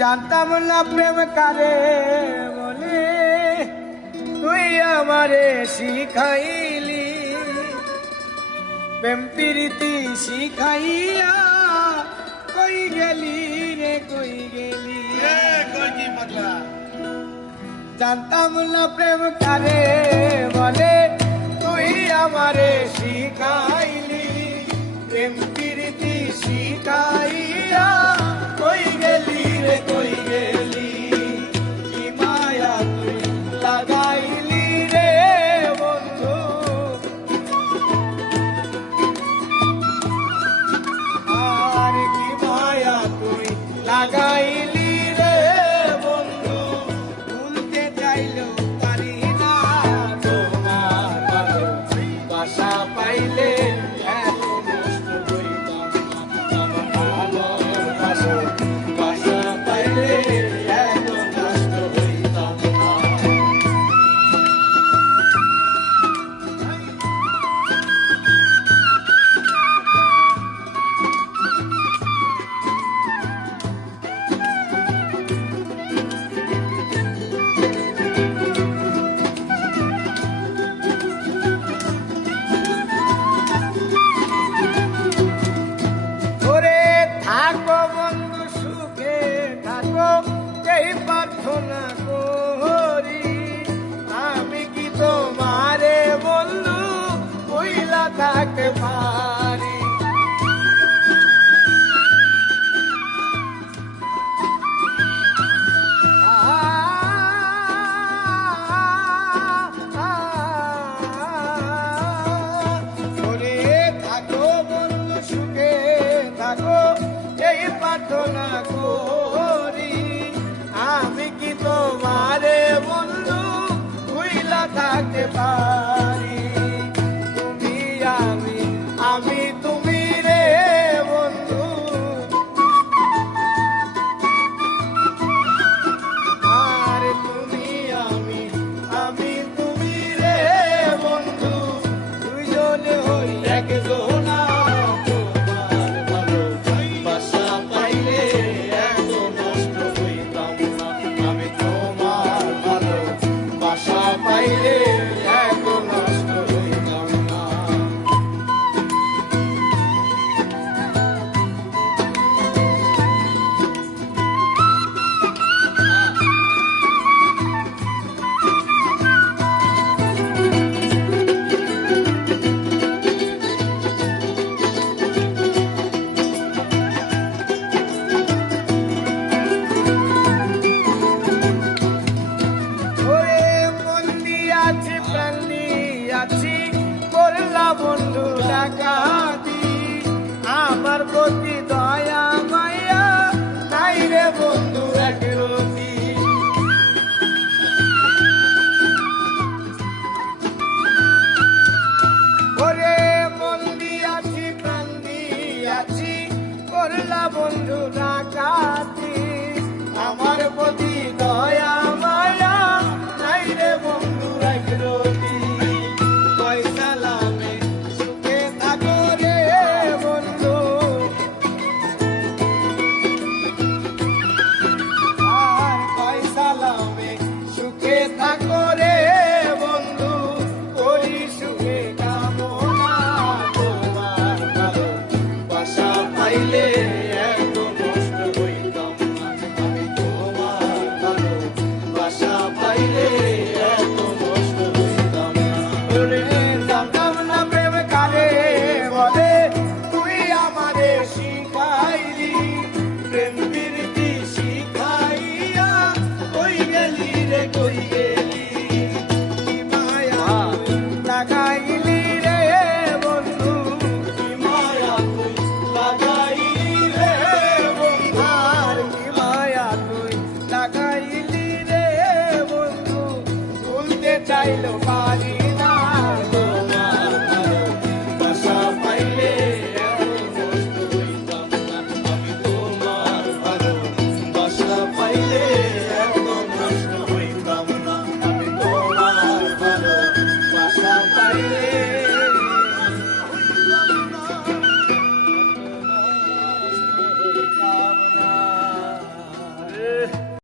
জানতাম না প্রেম কারে বলে, তুই আমারে শিখাইলি। প্রেম প্রীতি শিখাইয়া কই গেলি রে, কই গেলি? জানতাম না প্রেম কারে বলে, তুই আমারে শিখাইলি। প্রেম প্রীতি শিখাইয়া কই গেলি রে, কই গেলি? কি মায়া তুই লাগাইলি রে বন্ধু, আর কি মায়া তুই লাগাইলি রে বন্ধু। ভুলতে চাইলেও পারি না তোমার ভালোবাসা পাইলে। থাকো বন্ধু সুখে থাকো, এই প্রার্থনা করি। আমি কি তোমারে বন্ধু ভুইলা থাকতে পারি? থাকো বন্ধু সুখে থাকো, এই প্রার্থনা করি। আমি কি তোমারে বন্ধু ভুইলা থাকতে পারি? তুমি আমি, আমি তুমি রে বন্ধু, আর তুমি আমি, আমি তুমি রে বন্ধু। দুইজনে হই একজনা, পাইলে এত নষ্ট হইতাম না। করলা বন্ধু ডাকাতি, আমার প্রতি দয়া মায়া নাই রে বন্ধু একরতি। ওরে মন দিয়াছি প্রাণ দিয়াছি, করলা বন্ধু ডাকাতি, আমার প্রতি দয়া মায়া নাই রে বন্ধু একরতি। থাকো রে বন্ধু, করি সুখে কামনা। তোমার ভালোবাসা পাইলে এত নষ্ট হইতাম না। আমি তোমার ভালোবাসা পাইলে এত নষ্ট হইতাম না। জানতাম না প্রেম কারে বলে, তুই আমারে শিখাইলি। প্রেম প্রীতি শিখাইয়া কই গেলি রে, কই গেলি? লাগাইলি রে বন্ধু, কি মায়া তুই লাগাইলি রে বন্ধু, আর কি মায়া তুই লাগাইলি রে বন্ধু। ভুলতে চাইলো